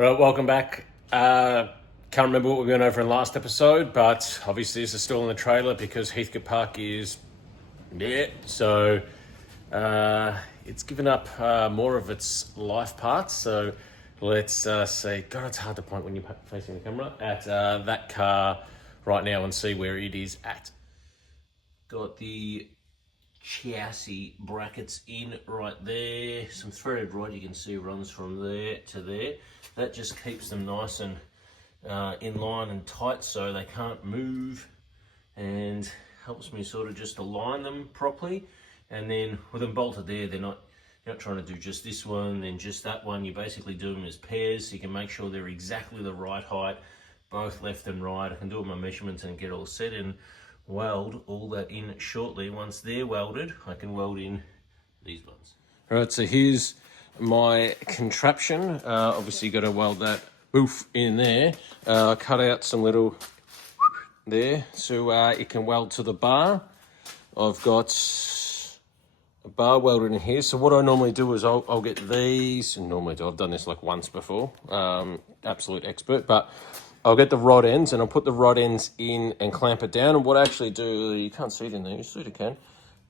Right, welcome back. Can't remember what we went over in last episode, but obviously this is still in the trailer because Heathcote Park is so it's given up more of its life parts. So let's see. God, it's hard to point when you're facing the camera at that car right now and see where it is at. Got the chassis brackets in right there. Some threaded rod you can see runs from there to there. That just keeps them nice and in line and tight so they can't move, and helps me sort of just align them properly. And then with them bolted there, you're not trying to do just this one then just that one. You basically do them as pairs so you can make sure they're exactly the right height, both left and right. I can do all my measurements and get all set and weld all that in shortly. Once they're welded, I can weld in these ones. All right, so here's my contraption. Obviously you got to weld that oof in there. Cut out some little there so it can weld to the bar. I've got a bar welded in here. So what I normally do is I'll get these, and I've done this like once before, absolute expert, but I'll get the rod ends and I'll put the rod ends in and clamp it down. And what I actually do, you can't see it in there, you sort of can.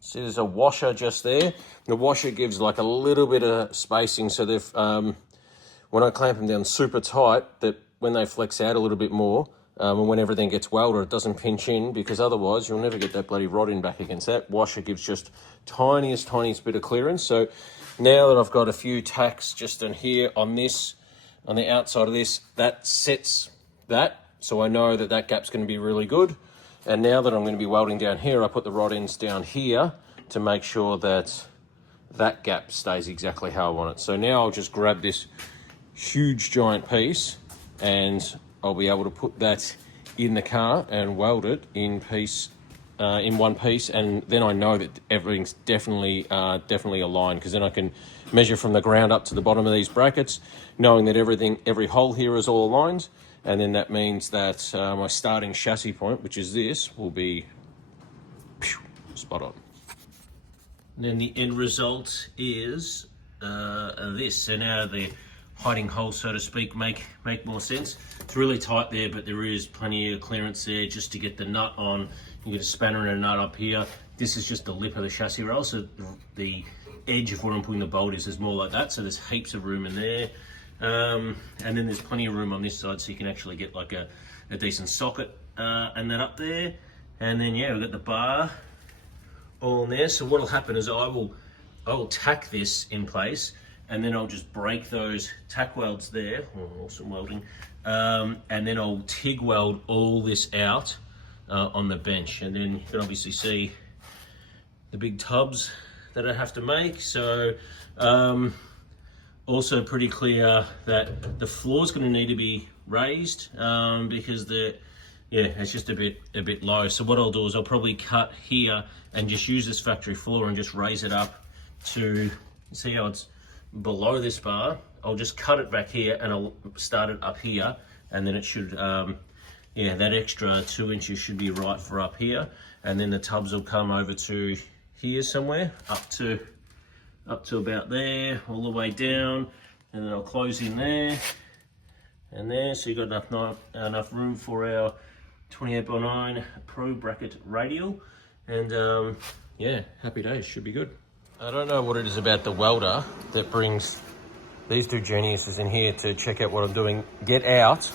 See, there's a washer just there. The washer gives like a little bit of spacing so they've, when I clamp them down super tight, that when they flex out a little bit more, and when everything gets welded, it doesn't pinch in, because otherwise you'll never get that bloody rod in back against that. Washer gives just tiniest bit of clearance. So now that I've got a few tacks just in here on this, on the outside of this, that sets that. So I know that that gap's going to be really good. And now that I'm going to be welding down here, I put the rod ends down here to make sure that that gap stays exactly how I want it. So now I'll just grab this huge giant piece and I'll be able to put that in the car and weld it in one piece, and then I know that everything's definitely aligned, because then I can measure from the ground up to the bottom of these brackets, knowing that every hole here is all aligned, and then that means that my starting chassis point, which is this, will be spot on. And then the end result is this. So now the hiding holes, so to speak, make more sense. It's really tight there, but there is plenty of clearance there just to get the nut on. You get a spanner and a nut up here. This is just the lip of the chassis rail, so the edge of where I'm putting the bolt is more like that, so there's heaps of room in there. And then there's plenty of room on this side, so you can actually get like a decent socket and that up there. And then yeah, we've got the bar all in there. So what'll happen is I will tack this in place, and then I'll just break those tack welds there, awesome welding, and then I'll TIG weld all this out on the bench. And then you can obviously see the big tubs that I have to make. So also pretty clear that the floor is going to need to be raised because it's just a bit low. So what I'll do is I'll probably cut here and just use this factory floor and just raise it up to, see how it's below this bar. I'll just cut it back here and I'll start it up here, and then it should that extra 2 inches should be right for up here, and then the tubs will come over to here somewhere, up to about there, all the way down, and then I'll close in there and there, so you've got enough room for our 28x9 Pro bracket radial. And happy days, should be good. I don't know what it is about the welder that brings these two geniuses in here to check out what I'm doing. Get out.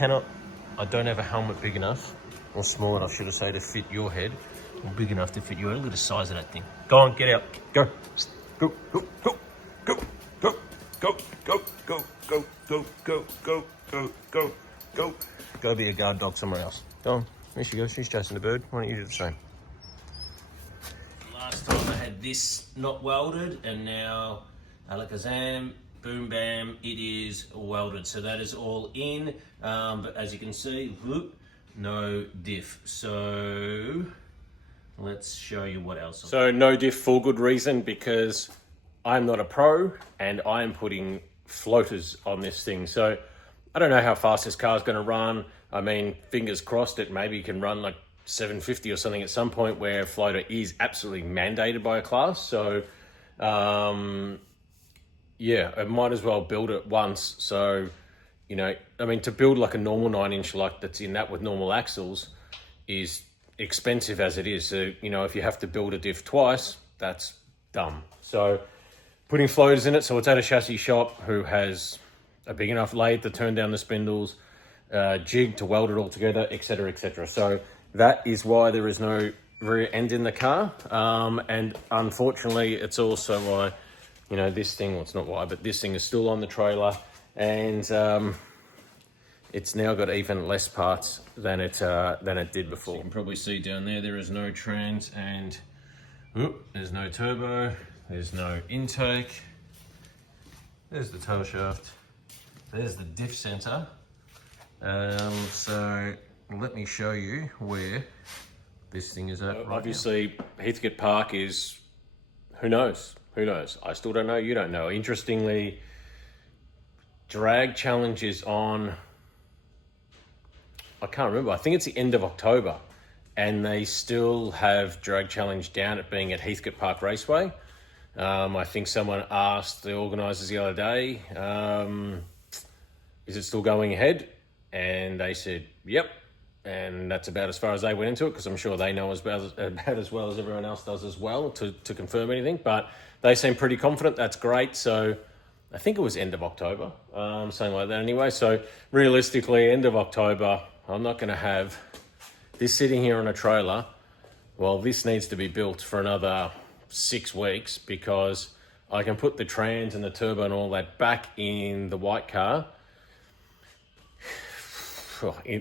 I don't have a helmet big enough, or small enough, should I say, to fit your head, or big enough to fit your head. Look at the size of that thing. Go on, get out. Go. Go, go, go, go, go, go, go, go, go, go, go, go, go, go, go. Gotta be a guard dog somewhere else. Go on. There she goes. She's chasing the bird. Why don't you do the same? Last time I had this not welded, and now alakazam, boom bam, it is welded. So that is all in, but as you can see, whoop, no diff. So let's show you what else. So no diff for good reason, because I'm not a pro and I'm putting floaters on this thing. So I don't know how fast this car is going to run. I mean, fingers crossed it maybe can run like 750 or something at some point, where floater is absolutely mandated by a class. So yeah, I might as well build it once. So, you know, I mean, to build like a normal 9-inch like that's in that with normal axles is expensive as it is. So, you know, if you have to build a diff twice, that's dumb. So putting floaters in it, so it's at a chassis shop who has a big enough lathe to turn down the spindles, jig to weld it all together, etc., etc. So that is why there is no rear end in the car. And unfortunately, it's also why, you know, this thing, well, it's not why, but this thing is still on the trailer, and it's now got even less parts than it did before. So you can probably see down there is no trans, and there's no turbo, there's no intake, there's the tail shaft, there's the diff center. So let me show you where this thing is at right obviously now. Heathcote Park is, who knows? Who knows? I still don't know, you don't know. Interestingly, drag challenge is on, I can't remember, I think it's the end of October, and they still have drag challenge down at being at Heathcote Park Raceway. I think someone asked the organisers the other day, is it still going ahead? And they said, yep. And that's about as far as they went into it, because I'm sure they know about as well as everyone else does as well to confirm anything. But they seem pretty confident. That's great. So I think it was end of October, something like that anyway. So realistically, end of October, I'm not going to have this sitting here on a trailer. Well, this needs to be built for another 6 weeks, because I can put the trans and the turbo and all that back in the white car.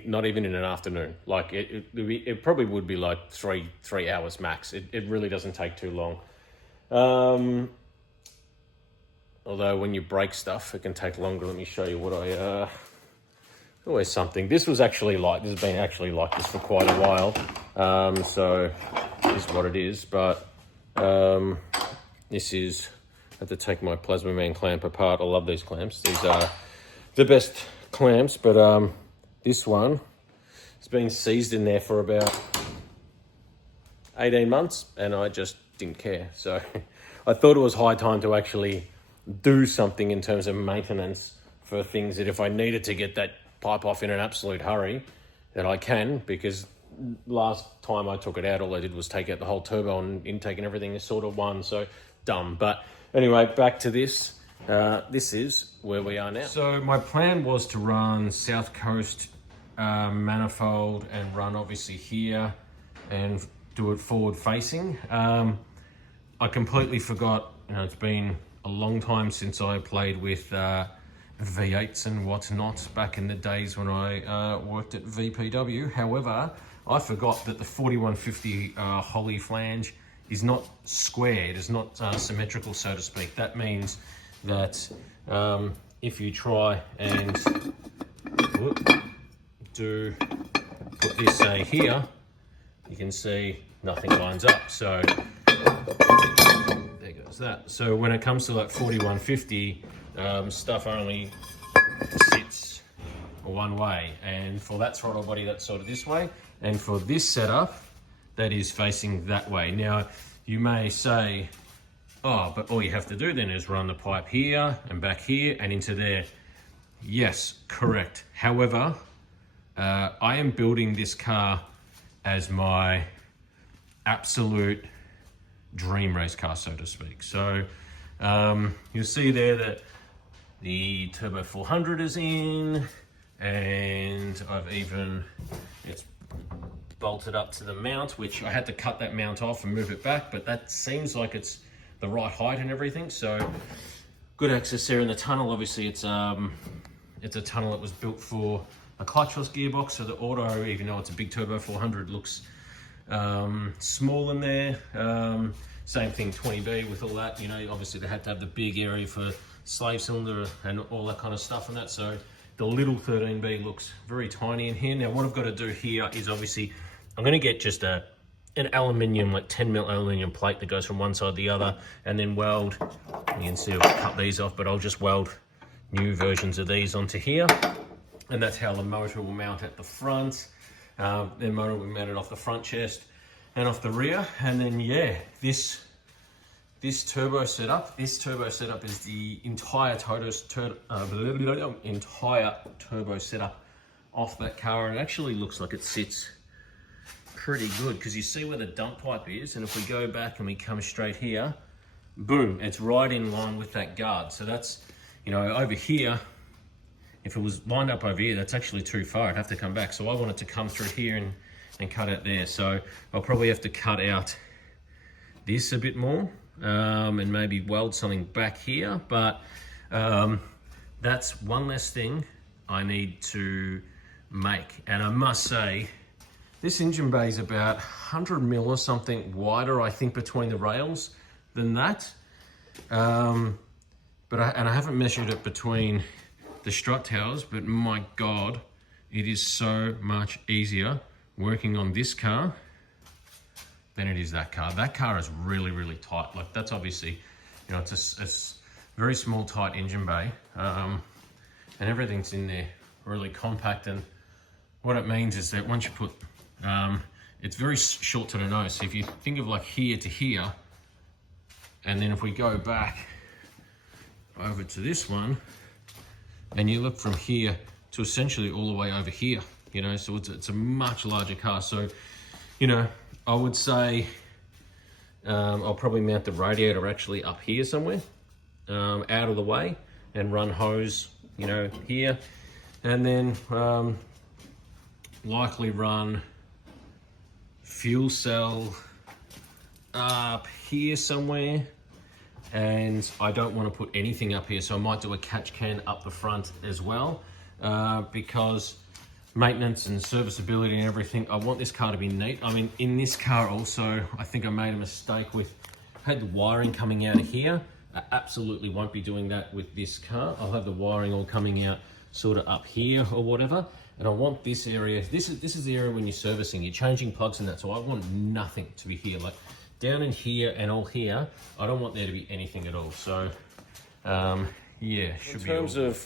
Not even in an afternoon. Like it probably would be like three hours max. It really doesn't take too long. Although when you break stuff, it can take longer. Let me show you what always something. This has been actually like this for quite a while. So this is what it is. But this is, I have to take my Plasma Man clamp apart. I love these clamps. These are the best clamps, but this one has been seized in there for about 18 months, and I just didn't care. So I thought it was high time to actually do something in terms of maintenance for things that if I needed to get that pipe off in an absolute hurry, that I can, because last time I took it out, all I did was take out the whole turbo and intake and everything is sort of one, so dumb. But anyway, back to this. This is where we are now. So my plan was to run South Coast manifold and run obviously here and do it forward facing. I completely forgot, you know, it's been a long time since I played with V8s and whatnot back in the days when I worked at VPW. However, I forgot that the 4150 Holly flange is not squared, is not symmetrical, so to speak. That means that if you try and put this say here, you can see nothing lines up. So there goes that. So when it comes to like 4150, stuff only sits one way, and for that throttle body that's sort of this way, and for this setup that is facing that way. Now you may say, oh, but all you have to do then is run the pipe here and back here and into there. Yes, correct. However, I am building this car as my absolute dream race car, so to speak. So you'll see there that the Turbo 400 is in, and it's bolted up to the mount, which I had to cut that mount off and move it back, but that seems like it's the right height and everything. So good access there in the tunnel. Obviously it's a tunnel that was built for a clutchless gearbox, so the auto, even though it's a big Turbo 400, looks small in there. Same thing 20B with all that, you know, obviously they had to have the big area for slave cylinder and all that kind of stuff and that, so the little 13B looks very tiny in here. Now what I've got to do here is obviously I'm going to get just an aluminium, like 10mm aluminium plate that goes from one side to the other, and then weld, you can see I've cut these off, but I'll just weld new versions of these onto here, and that's how the motor will mount at the front. Then motor will be mounted off the front chest and off the rear, and then yeah, this this turbo setup is the entire entire turbo setup off that car, and it actually looks like it sits pretty good because you see where the dump pipe is, and if we go back and we come straight here, boom, it's right in line with that guard. So that's, you know, over here, if it was lined up over here, that's actually too far. I'd have to come back. So I want it to come through here and cut out there. So I'll probably have to cut out this a bit more and maybe weld something back here. But that's one less thing I need to make. And I must say, this engine bay is about 100 mil or something wider, I think, between the rails than that. And I haven't measured it between the strut towers, but my God, it is so much easier working on this car than it is that car. That car is really, really tight. Like, that's obviously, you know, it's a very small, tight engine bay, and everything's in there really compact. And what it means is that once you put, it's very short to the nose. So if you think of like here to here, and then if we go back over to this one, and you look from here to essentially all the way over here, you know, so it's a much larger car. So, you know, I would say I'll probably mount the radiator actually up here somewhere, out of the way, and run hose, you know, here, and then likely run fuel cell up here somewhere. And I don't want to put anything up here, so I might do a catch can up the front as well, because maintenance and serviceability and everything, I want this car to be neat. I mean, in this car also, I think I made a mistake with, I had the wiring coming out of here. I absolutely won't be doing that with this car. I'll have the wiring all coming out sort of up here or whatever. And I want this area, this is the area when you're servicing, you're changing plugs and that, so I want nothing to be here. Like, down in here and all here, I don't want there to be anything at all. So, yeah, should be. In terms of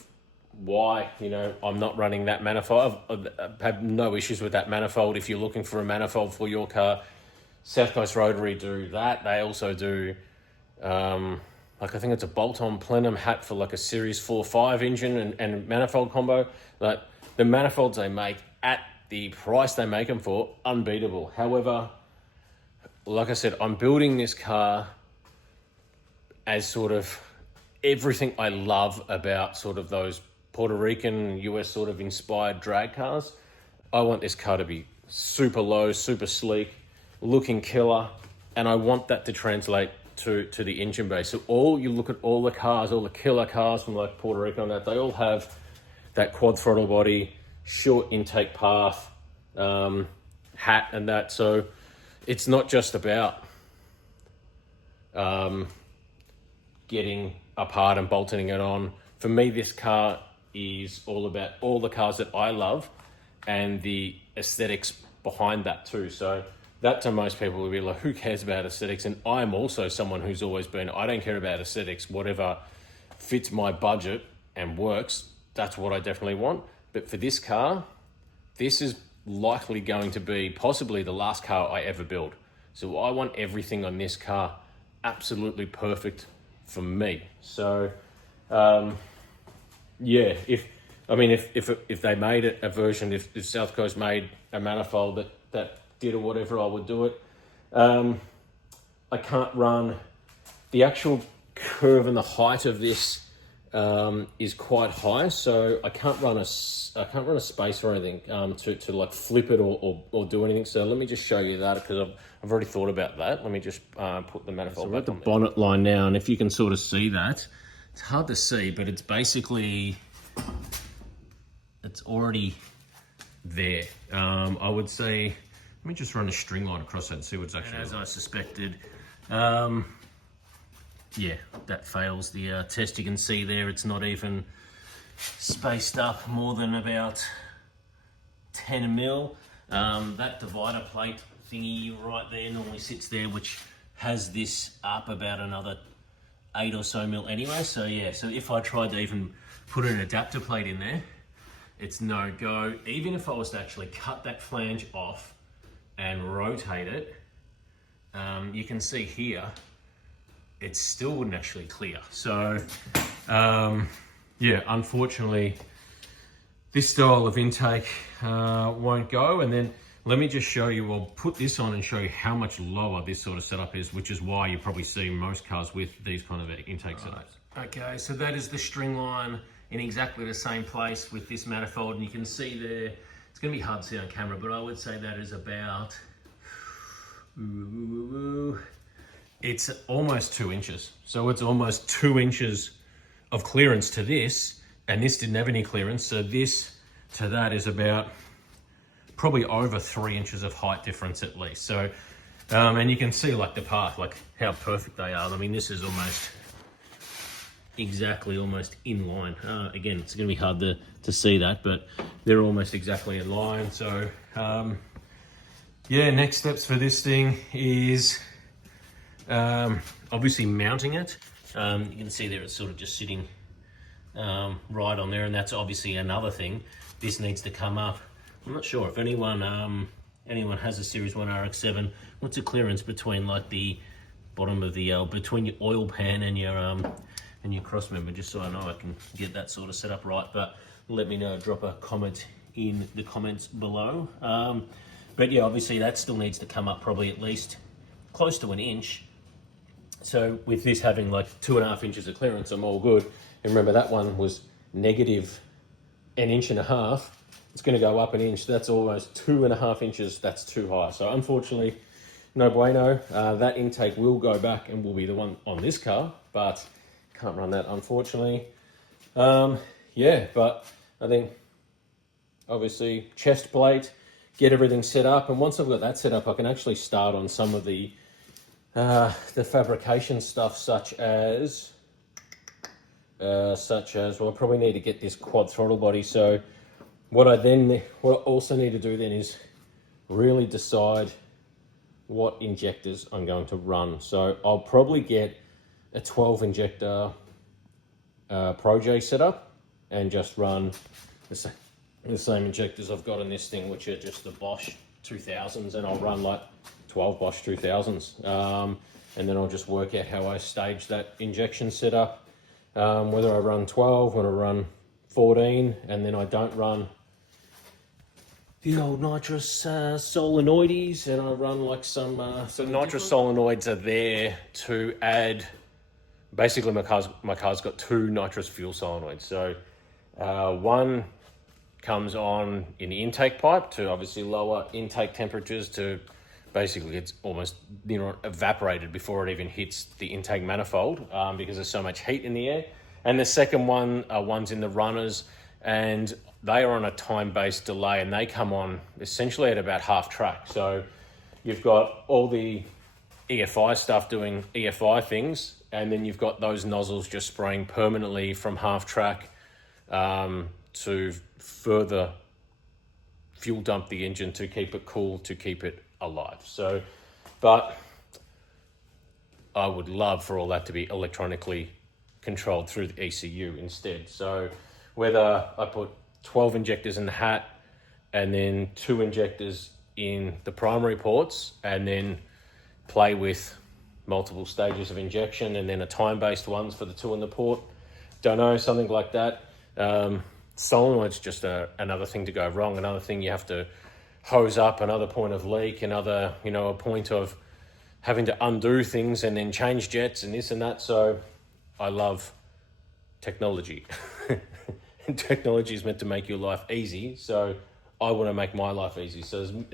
why, you know, I'm not running that manifold, I have no issues with that manifold. If you're looking for a manifold for your car, South Coast Rotary do that. They also do, like, I think it's a bolt-on plenum hat for like a Series 4.5 engine and manifold combo. Like, the manifolds they make at the price they make them for, unbeatable. However, like I said, I'm building this car as sort of everything I love about sort of those Puerto Rican, US sort of inspired drag cars. I want this car to be super low, super sleek, looking killer, and I want that to translate to the engine bay. So you look at all the cars, all the killer cars from like Puerto Rico and that, they all have that quad throttle body, short intake path, hat and that. So it's not just about getting apart and bolting it on. For me, this car is all about all the cars that I love and the aesthetics behind that too. So that to most people will be like, who cares about aesthetics? And I'm also someone who's always been, I don't care about aesthetics. Whatever fits my budget and works, that's what I definitely want. But for this car, this is likely going to be possibly the last car I ever build. So I want everything on this car absolutely perfect for me. So yeah, if they made it a version, if South Coast made a manifold that did or whatever, I would do it. I can't run the actual curve, and the height of this is quite high, so I can't run a space or anything to like flip it or do anything. So let me just show you that, because I've already thought about that. Let me just put the manifold. So we're at the bonnet line now, and if you can sort of see that, it's hard to see, but it's basically, it's already there. I would say, let me just run a string line across that and see what's actually. And as I suspected, yeah, that fails the test. You can see there, it's not even spaced up more than about 10 mil. That divider plate thingy right there normally sits there, which has this up about another 8 or so mil anyway. So yeah, so if I tried to even put an adapter plate in there, it's no go. Even if I was to actually cut that flange off and rotate it, you can see here, it still wouldn't actually clear. So yeah, unfortunately, this style of intake won't go. And then let me just show you, I'll put this on and show you how much lower this sort of setup is, which is why you probably see most cars with these kind of intake setups. Okay, so that is the string line in exactly the same place with this manifold. And you can see there, it's gonna be hard to see on camera, but I would say that is about, it's almost 2 inches. So it's almost 2 inches of clearance to this, and this didn't have any clearance. So this to that is about probably over 3 inches of height difference at least. So, and you can see like the path, like how perfect they are. I mean, this is almost exactly almost in line. Again, it's gonna be hard to see that, but they're almost exactly in line. So yeah, next steps for this thing is obviously mounting it. You can see there it's sort of just sitting right on there, and that's obviously another thing. This needs to come up. I'm not sure if anyone has a Series 1 RX-7. What's the clearance between like the bottom of the between your oil pan and your cross member, just so I know I can get that sort of set up right. But let me know, drop a comment in the comments below. But yeah, obviously that still needs to come up probably at least close to 1 inch. So with this having like 2.5 inches of clearance, I'm all good. And remember that one was negative 1.5 inches. It's going to go up 1 inch. That's almost 2.5 inches. That's too high. So unfortunately, no bueno. That intake will go back and will be the one on this car, but can't run that unfortunately. Yeah, but I think obviously chest plate, get everything set up, and once I've got that set up, I can actually start on some of the fabrication stuff, such as well, I probably need to get this quad throttle body. So what I also need to do then is really decide what injectors I'm going to run. So I'll probably get a 12 injector Pro J setup and just run the same injectors I've got in this thing, which are just the Bosch 2000s, and I'll run like 12 Bosch 2000s. And then I'll just work out how I stage that injection setup, whether I run 12, whether I run 14, and then I don't run the old nitrous solenoides, and I run like some, so nitrous solenoids are there to add, basically my car's got 2 nitrous fuel solenoids. So one comes on in the intake pipe to obviously lower intake temperatures to basically it's almost evaporated before it even hits the intake manifold because there's so much heat in the air. And the second one, one's in the runners, and they are on a time-based delay, and they come on essentially at about half track. So you've got all the EFI stuff doing EFI things, and then you've got those nozzles just spraying permanently from half track to further fuel dump the engine to keep it cool, to keep it alive. So, but I would love for all that to be electronically controlled through the ECU instead. So whether I put 12 injectors in the hat and then 2 injectors in the primary ports, and then play with multiple stages of injection and then a time-based ones for the 2 in the port, don't know, something like that. Solenoid's just another thing to go wrong, another thing you have to hose up, another point of leak, another, a point of having to undo things and then change jets and this and that. So I love technology. And technology is meant to make your life easy, so I want to make my life easy. So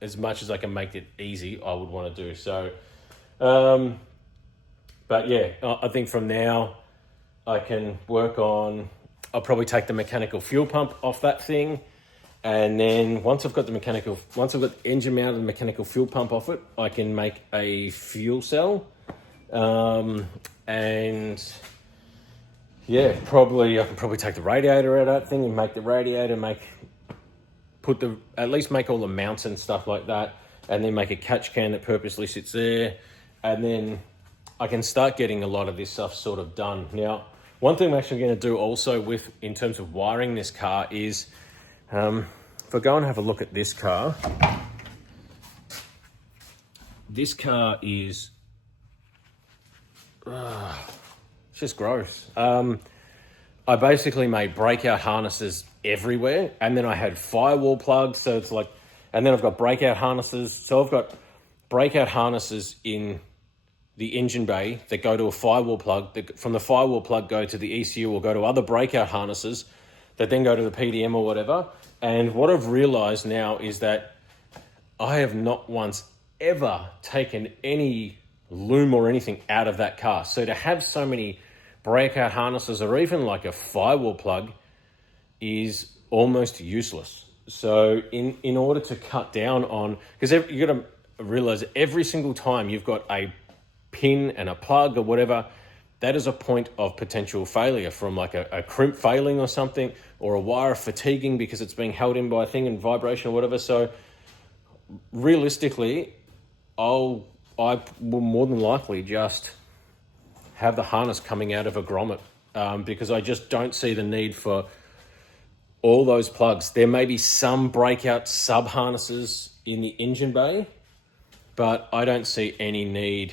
as much as I can make it easy, I would want to do. So, but yeah, I think from now I can work on, I'll probably take the mechanical fuel pump off that thing. And then once I've got the engine mounted mechanical fuel pump off it, I can make a fuel cell. And yeah, I can probably take the radiator out of that thing and make the radiator, at least make all the mounts and stuff like that, and then make a catch can that purposely sits there. And then I can start getting a lot of this stuff sort of done. Now, one thing I'm actually going to do also in terms of wiring this car is, if I go and have a look at this car is it's just gross. I basically made breakout harnesses everywhere, and then I had firewall plugs, so it's like, and then I've got breakout harnesses. So I've got breakout harnesses in the engine bay that go to a firewall plug. From the firewall plug go to the ECU or go to other breakout harnesses that then go to the PDM or whatever. And what I've realized now is that I have not once ever taken any loom or anything out of that car. So to have so many breakout harnesses or even like a firewall plug is almost useless. So in order to cut down on, because you got to realize every single time you've got a pin and a plug or whatever, that is a point of potential failure, from like a crimp failing or something, or a wire fatiguing because it's being held in by a thing and vibration or whatever. So realistically, I will more than likely just have the harness coming out of a grommet, because I just don't see the need for all those plugs. There may be some breakout sub harnesses in the engine bay, but I don't see any need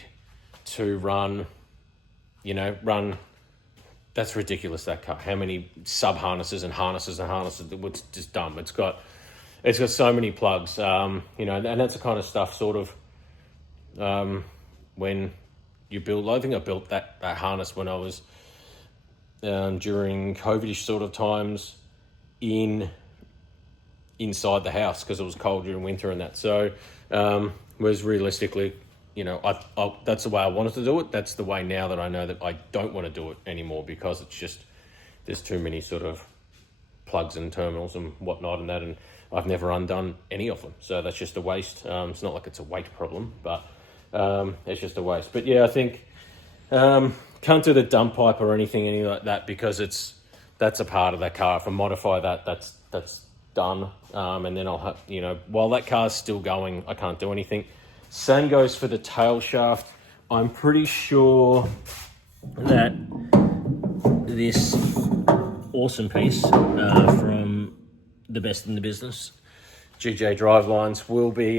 to run, that's ridiculous, that car. How many sub harnesses and harnesses, it's just dumb. It's got so many plugs, and that's the kind of stuff sort of, when you build, I think I built that harness when I was, during COVID-ish sort of times inside the house, because it was cold during winter and that. So, was realistically, that's the way I wanted to do it. That's the way now that I know that I don't want to do it anymore, because it's just, there's too many sort of plugs and terminals and whatnot and that, and I've never undone any of them. So that's just a waste. It's not like it's a weight problem, but it's just a waste. But yeah, I think can't do the dump pipe or anything like that, because that's a part of that car. If I modify that, that's done. And then I'll have, while that car's still going, I can't do anything. Same goes for the tail shaft. I'm pretty sure that this awesome piece from the best in the business, GJ Drivelines, will be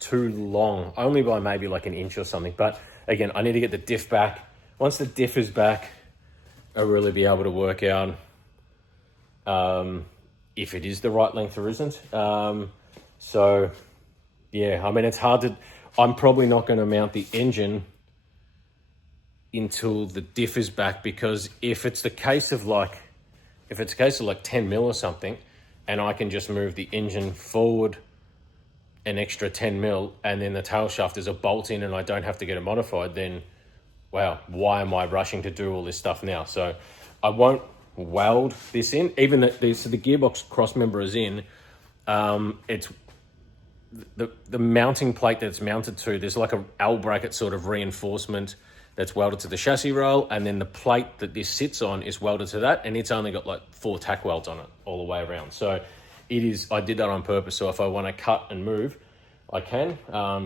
too long, only by maybe like an inch or something. But again, I need to get the diff back. Once the diff is back, I'll really be able to work out if it is the right length or isn't. So yeah, I mean, it's hard to, I'm probably not going to mount the engine until the diff is back, because if it's a case of like 10 mil or something, and I can just move the engine forward an extra 10 mil, and then the tail shaft is a bolt in and I don't have to get it modified, then wow, why am I rushing to do all this stuff now? So I won't weld this in, even so the gearbox cross member is in. It's the mounting plate that it's mounted to, there's like a L bracket sort of reinforcement that's welded to the chassis rail, and then the plate that this sits on is welded to that, and it's only got like 4 tack welds on it all the way around. So I did that on purpose, so if I want to cut and move, I can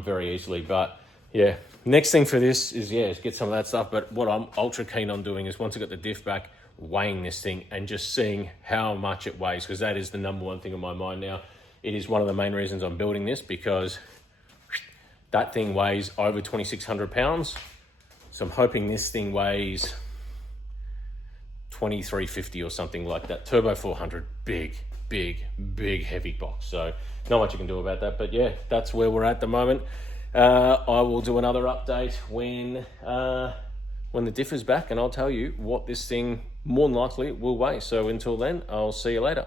very easily. But yeah, next thing for this is get some of that stuff. But what I'm ultra keen on doing is, once I got the diff back, weighing this thing and just seeing how much it weighs, because that is the number one thing on my mind now. It is one of the main reasons I'm building this, because that thing weighs over 2,600 pounds. So I'm hoping this thing weighs 2,350 or something like that. Turbo 400, big heavy box. So not much you can do about that. But yeah, that's where we're at the moment. I will do another update when the diff is back, and I'll tell you what this thing more than likely will weigh. So until then, I'll see you later.